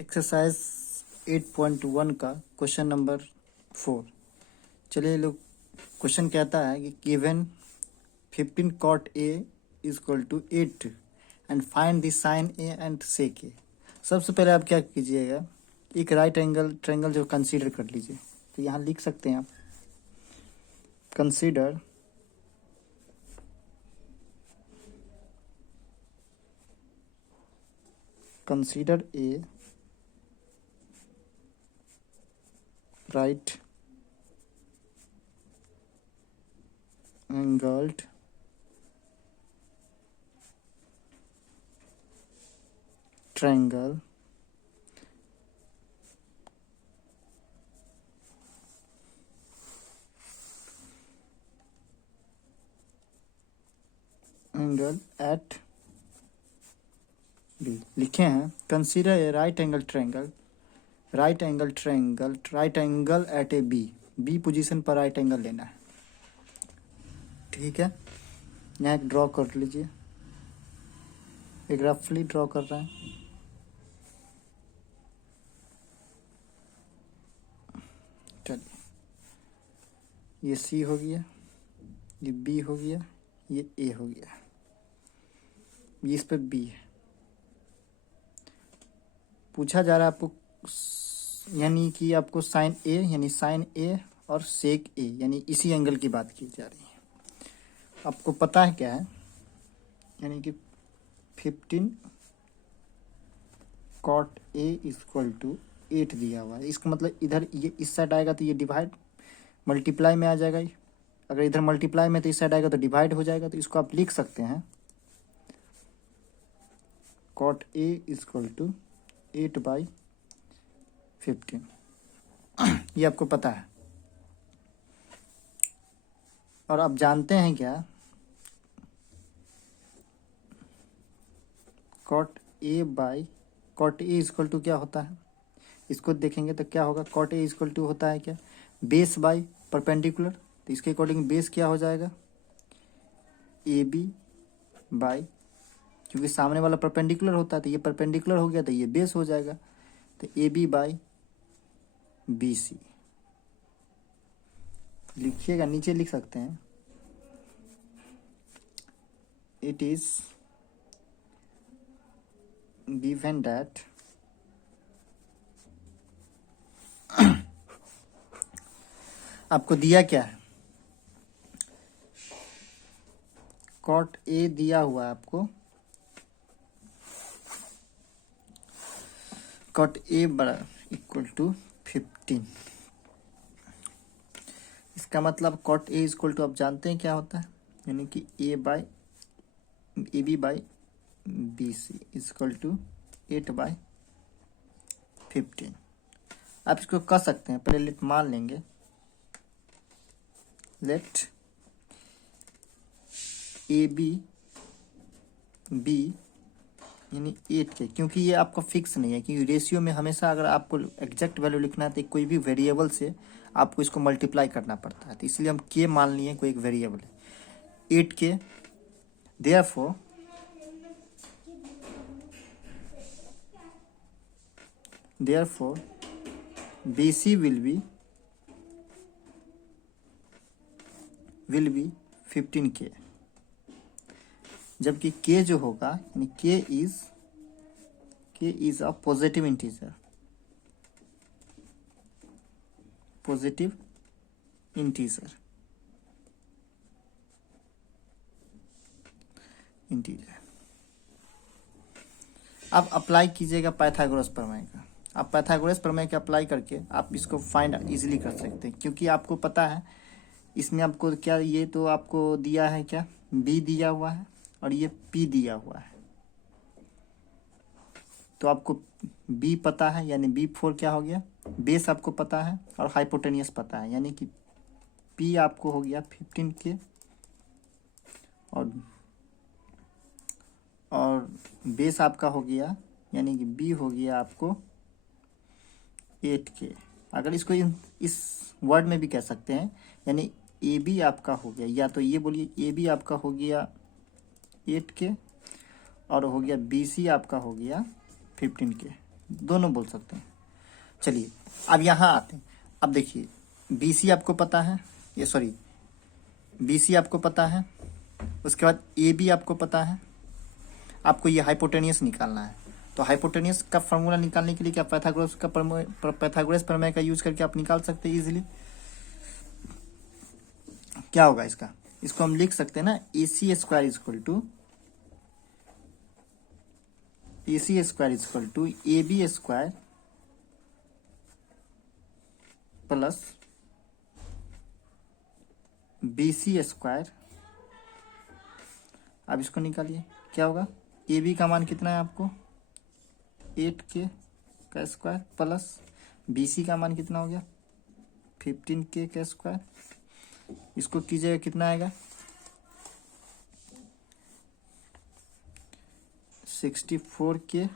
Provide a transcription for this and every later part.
Exercise 8.1 का question number 4। चलिए लोग, क्वेश्चन कहता है कि given 15 cot A is equal to 8 and find the sine A and sec A। सबसे पहले आप क्या कीजिएगा, एक राइट एंगल ट्रायंगल जो कंसीडर कर लीजिए। तो यहाँ लिख सकते हैं आप, consider A right angled triangle angle at B। लिखे हैं consider a right angle triangle at A B position पर राइट एंगल लेना है। ठीक है, यहाँ एक ड्रॉ कर लीजिए, एक रफली ड्रॉ कर रहे हैं। चलिए, ये सी हो गया, ये बी हो गया, ये ए हो गया, ये इस पे बी है। पूछा जा रहा है आपको, यानी कि आपको साइन ए यानी साइन ए और सेक ए यानी इसी एंगल की बात की जा रही है। आपको पता है क्या है, यानी कि 15 cot A इक्वल टू 8 दिया हुआ है। इसका मतलब इधर ये इस साइड आएगा तो ये डिवाइड मल्टीप्लाई में आ जाएगा। अगर इधर मल्टीप्लाई में तो इस साइड आएगा तो डिवाइड हो जाएगा। तो इसको आप लिख सकते हैं cot A इक्वल टू 8/15। ये आपको पता है। और आप जानते हैं क्या, cot A इक्वल टू क्या होता है, इसको देखेंगे तो क्या होगा। cot A इक्वल टू होता है क्या, बेस बाय परपेंडिकुलर। तो इसके अकॉर्डिंग बेस क्या हो जाएगा, AB बाय, क्योंकि सामने वाला परपेंडिकुलर होता है तो ये परपेंडिकुलर हो गया तो ये बेस हो जाएगा। तो AB बाय BC लिखिएगा, नीचे लिख सकते हैं इट इज गिवन दैट आपको दिया क्या है, cot A दिया हुआ है आपको, cot A बड़ा इक्वल टू 15। इसका मतलब cot A इक्वल टू आप जानते हैं क्या होता है, यानी कि AB by BC equal to 8/15। आप इसको कर सकते हैं, पहले लेट मान लेंगे, लेट AB B यानी 8 के, क्योंकि ये आपका फिक्स नहीं है, क्योंकि रेशियो में हमेशा अगर आपको एग्जैक्ट वैल्यू लिखना है तो कोई भी वेरिएबल से आपको इसको मल्टीप्लाई करना पड़ता है। तो इसलिए हम के मान लिए, कोई एक वेरिएबल है 8 के। therefore BC will be 15K, जबकि K जो होगा, यानी K is a positive integer, आप अप्लाई कीजिएगा पाइथागोरस प्रमेय का। आप पाइथागोरस प्रमेय के अप्लाई करके आप इसको फाइंड इजीली कर सकते हैं, क्योंकि आपको पता है इसमें आपको क्या, ये तो आपको दिया है क्या, B दिया हुआ है और ये P दिया हुआ है। तो आपको B पता है, यानी B4 क्या हो गया, बेस आपको पता है और हाइपोटेनियस पता है, यानी कि P आपको हो गया 15K और बेस आपका हो गया, यानी कि B हो गया आपको 8K। अगर इसको इस वर्ड में भी कह सकते हैं, यानी AB आपका हो गया, या तो ये बोलिए AB आपका हो गया 8K और हो गया BC आपका हो गया 15K। दोनों बोल सकते हैं। चलिए अब यहाँ आते हैं। अब देखिए BC आपको पता है, ये सॉरी BC आपको पता है, उसके बाद AB आपको पता है, आपको ये हाइपोटेनियस निकालना है। तो हाइपोटेनियस का फॉर्मूला निकालने के लिए क्या पैथागोरस प्रमेय का यूज करके आप निकाल सकते हैं इजीली। क्या होगा इसका, इसको हम लिख सकते हैं ना AC square equal to AB square plus BC square. अब इसको निकालिए, क्या होगा, AB का मान कितना है आपको 8K का स्क्वायर प्लस BC का मान कितना हो गया 15K का स्क्वायर। इसको कीजिएगा कितना आएगा 64K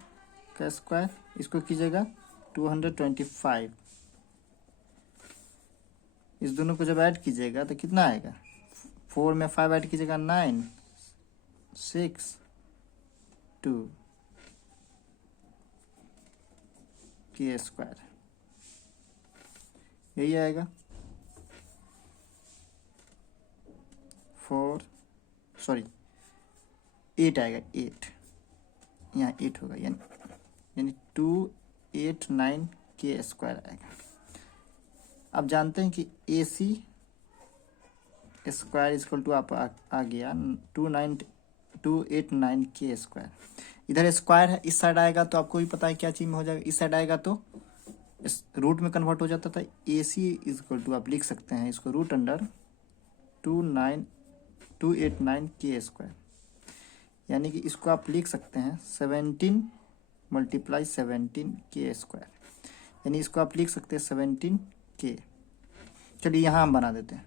का स्क्वायर। इसको कीजिएगा 225। इस दोनों को जब ऐड कीजिएगा तो कितना आएगा, 4 में 5 ऐड कीजिएगा 9 6 2 K स्क्वायर, यही आएगा 8 आएगा 8, यहाँ 8 होगा यानी 289 K स्क्वायर आएगा। अब जानते हैं कि AC स्क्वायर इक्वल टू आप आ गया 289 K स्क्वायर। इधर स्क्वायर है, इस साइड आएगा तो आपको भी पता है क्या चीज में हो जाएगा, इस साइड आएगा तो इस रूट में कन्वर्ट हो जाता था। AC इक्वल टू आप लिख सकते हैं इसको रूट अंडर 289 K स्क्वायर, यानी कि इसको आप लिख सकते हैं 17 × 17 K स्क्वायर, यानी इसको आप लिख सकते हैं 17K। चलिए यहाँ हम बना देते हैं।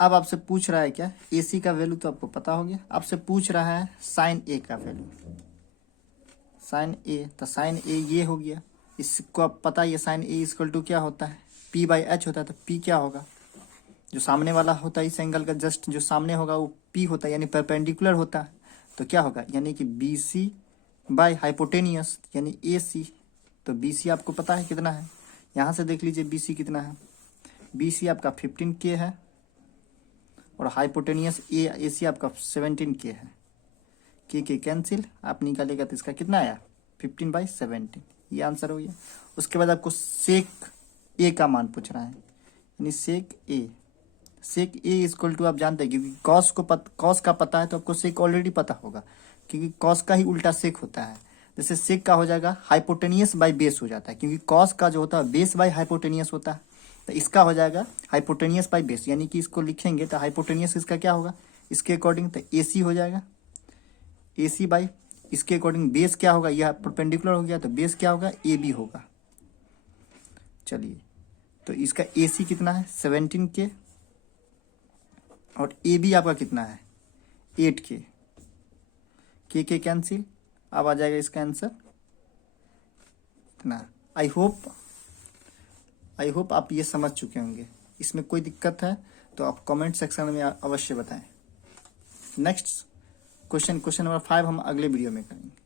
अब आपसे पूछ रहा है क्या, AC का वैल्यू तो आपको पता हो गया, आपसे पूछ रहा है साइन A का वैल्यू, साइन A, तो साइन A ये हो गया। इसको आप पता है साइन A इक्वल टू क्या होता है P/H होता है। तो P क्या होगा, जो सामने वाला होता है इस एंगल का जस्ट जो सामने होगा वो P होता है, यानी परपेंडिकुलर होता है। तो क्या होगा, यानी कि BC बाय हाइपोटेनियस यानी AC। तो BC आपको पता है कितना है, यहाँ से देख लीजिए BC कितना है, BC आपका 15K है और हाइपोटेनियस AC आपका 17K है। K कैंसिल, आप निकालेगा तो इसका कितना आया 15/17, ये आंसर हो गया। उसके बाद आपको सेक A का मान पूछ रहा है, यानी सेक A इक्वल टू आप जानते हैं क्योंकि कॉस का पता है तो आपको सेक ऑलरेडी पता होगा, क्योंकि कॉस का ही उल्टा सेक होता है। जैसे सेक का हो जाएगा हाइपोटेनियस बाय बेस हो जाता है, क्योंकि कॉस का जो होता है बेस बाय हाइपोटेनियस होता है, तो इसका हो जाएगा हाइपोटेनियस बाय बेस, यानी कि इसको लिखेंगे तो हाइपोटेनियस इसका क्या होगा इसके अकॉर्डिंग, तो AC हो जाएगा AC बाय इसके अकॉर्डिंग बेस क्या होगा, यह परपेंडिकुलर हो गया तो बेस क्या होगा AB होगा। चलिए तो इसका AC कितना है 17K और AB आपका कितना है 8K, K कैंसिल, अब आ जाएगा इसका आंसर इतना। आई होप आप ये समझ चुके होंगे। इसमें कोई दिक्कत है तो आप कमेंट सेक्शन में अवश्य बताएं। नेक्स्ट क्वेश्चन नंबर 5 हम अगले वीडियो में करेंगे।